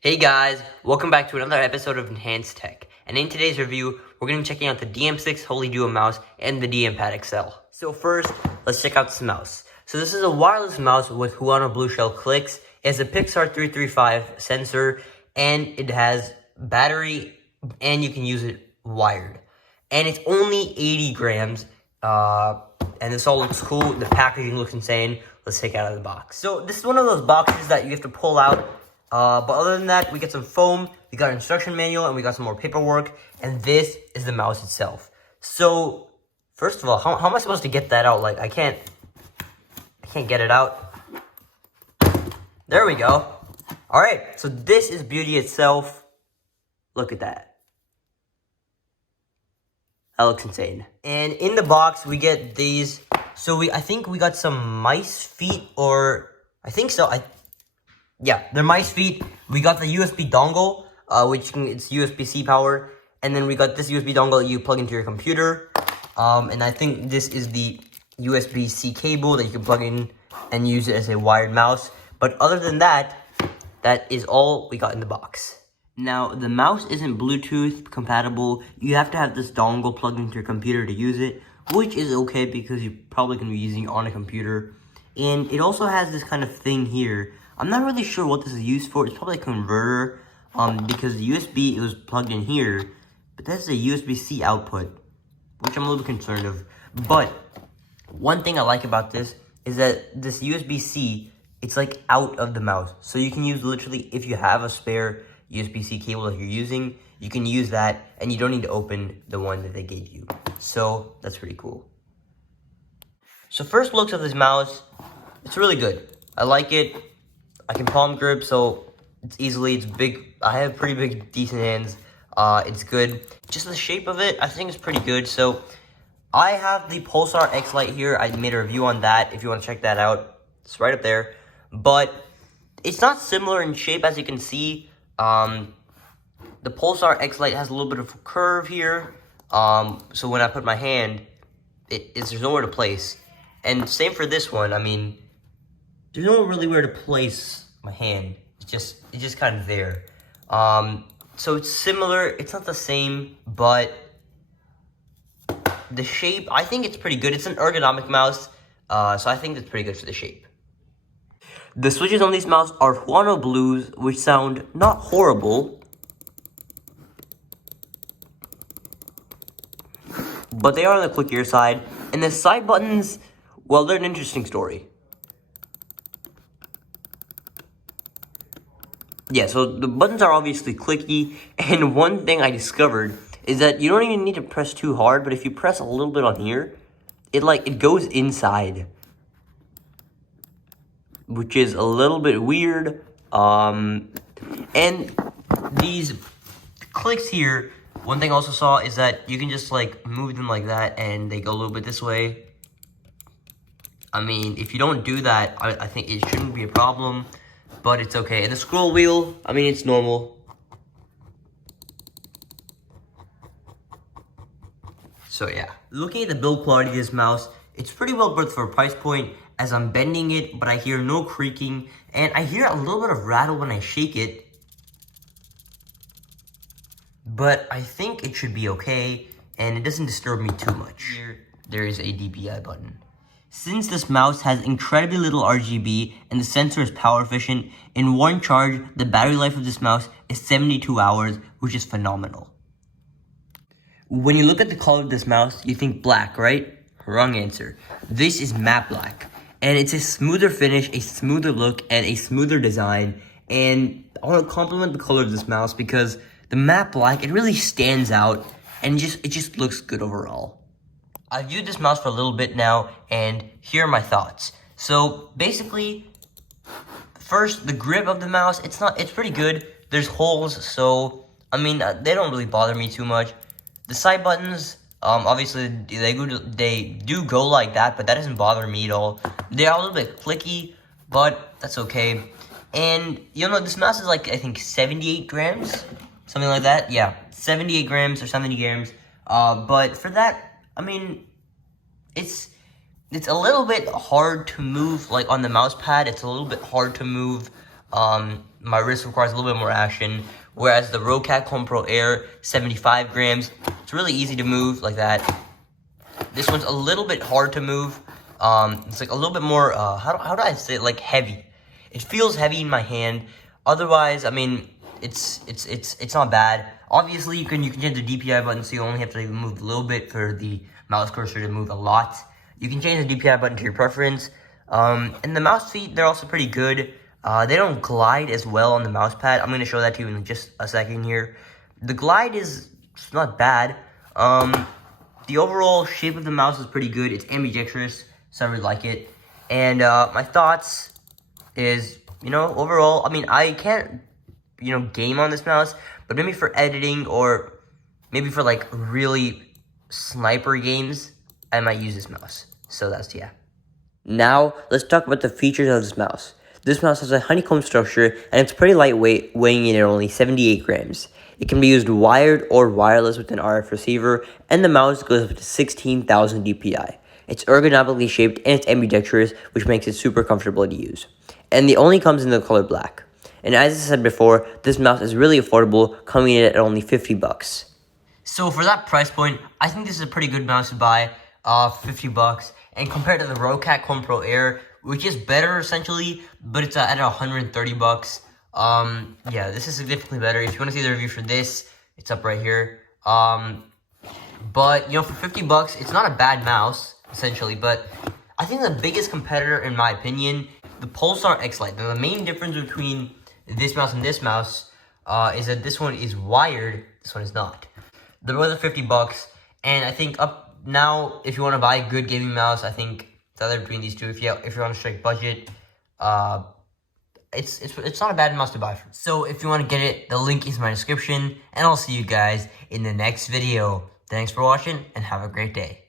Hey guys, welcome back to another episode of Enhanced Tech. And in today's review, we're going to be checking out the DM6 Holey Duo mouse and the DM-Pad XL. So first, let's check out this mouse. So this is a wireless mouse with Huano Blue Shell clicks. It has a Pixar 335 sensor, and it has battery, and you can use it wired. And it's only 80 grams, and this all looks cool. The packaging looks insane. Let's take it out of the box. So this is one of those boxes that you have to pull out. But other than that, we get some foam, we got an instruction manual, and we got some more paperwork, and this is the mouse itself. So, first of all, how am I supposed to get that out? Like, I can't get it out. There we go. Alright, so this is beauty itself. Look at that. That looks insane. And in the box, we get these. So I think we got some mice feet, or I think so. Yeah, they're mice feet. We got the USB dongle, it's USB-C powered. And then we got this USB dongle that you plug into your computer. And I think this is the USB-C cable that you can plug in and use it as a wired mouse. But other than that, that is all we got in the box. Now, the mouse isn't Bluetooth compatible. You have to have this dongle plugged into your computer to use it, which is okay because you're probably going to be using it on a computer. And it also has this kind of thing here. I'm not really sure what this is used for. It's probably a converter, because the USB, it was plugged in here, but that's a USB-C output, which I'm a little concerned of. But one thing I like about this is that this USB-C, it's like out of the mouse. So you can use literally, if you have a spare USB-C cable that you're using, you can use that, and you don't need to open the one that they gave you. So that's pretty cool. So first looks of this mouse, it's really good. I like it. I can palm grip, so it's big. I have pretty big, decent hands. It's good. Just the shape of it, I think is pretty good. So I have the Pulsar X Lite here. I made a review on that. If you want to check that out, it's right up there. But it's not similar in shape, as you can see. The Pulsar X Lite has a little bit of a curve here. So when I put my hand, there's nowhere to place. And same for this one. I mean, there's no really where to place my hand. It's just kind of there. So it's similar. It's not the same, but the shape, I think it's pretty good. It's an ergonomic mouse, so I think it's pretty good for the shape. The switches on these mouse are Huano Blues, which sound not horrible, but they are on the clickier side. And the side buttons, well, they're an interesting story. Yeah, so the buttons are obviously clicky, and one thing I discovered is that you don't even need to press too hard, but if you press a little bit on here, it goes inside, which is a little bit weird. And these clicks here, one thing I also saw is that you can just like move them like that, and they go a little bit this way. I mean, if you don't do that, I think it shouldn't be a problem. But it's okay. And the scroll wheel, I mean, it's normal. So yeah. Looking at the build quality of this mouse, it's pretty well built for a price point, as I'm bending it, but I hear no creaking. And I hear a little bit of rattle when I shake it. But I think it should be okay, and it doesn't disturb me too much. Here, there is a DPI button. Since this mouse has incredibly little RGB and the sensor is power efficient, in one charge, the battery life of this mouse is 72 hours, which is phenomenal. When you look at the color of this mouse, you think black, right? Wrong answer. This is matte black, and it's a smoother finish, a smoother look, and a smoother design. And I want to compliment the color of this mouse because the matte black, it really stands out, and it just looks good overall. I've used this mouse for a little bit now, and here are my thoughts. So basically, first, the grip of the mouse, it's pretty good. There's holes, so I mean, they don't really bother me too much. The side buttons, obviously they do go like that, but that doesn't bother me at all. They are a little bit clicky, but that's okay. And you know, this mouse is like, I think 78 grams, something like that. Yeah, 78 grams or 70 grams. But for that, I mean, it's a little bit hard to move, like on the mouse pad, it's a little bit hard to move my wrist requires a little bit more action. Whereas the Rocat Home Pro Air, 75 grams, it's really easy to move like that. This one's a little bit hard to move. It's like a little bit more, how do I say it, like heavy. It feels heavy in my hand. Otherwise, I mean, it's not bad. Obviously, you can change the DPI button, so you only have to move a little bit for the mouse cursor to move a lot. You can change the DPI button to your preference. And the mouse feet, they're also pretty good. They don't glide as well on the mouse pad. I'm going to show that to you in just a second here. The glide is not bad. The overall shape of the mouse is pretty good. It's ambidextrous, so I really like it. And my thoughts is, overall, I mean, I can't, game on this mouse, but maybe for editing or maybe for like really sniper games, I might use this mouse. So that's, yeah. Now, let's talk about the features of this mouse. This mouse has a honeycomb structure, and it's pretty lightweight, weighing in at only 78 grams. It can be used wired or wireless with an RF receiver, and the mouse goes up to 16,000 DPI. It's ergonomically shaped, and it's ambidextrous, which makes it super comfortable to use. And it only comes in the color black. And as I said before, this mouse is really affordable, coming in at only 50 bucks. So for that price point, I think this is a pretty good mouse to buy, 50 bucks. And compared to the Rocat Home Pro Air, which is better essentially, but it's at 130 bucks. Yeah, this is significantly better. If you want to see the review for this, it's up right here. But for 50 bucks, it's not a bad mouse essentially. But I think the biggest competitor, in my opinion, the Pulsar X Lite. Now, the main difference between this mouse and this mouse is that this one is wired, this one is not. They're both at 50 bucks, and I think up now, if you want to buy a good gaming mouse, I think it's either between these two. If you're on a strict budget, it's not a bad mouse to buy. So if you want to get it, the link is in my description, and I'll see you guys in the next video. Thanks for watching, and have a great day.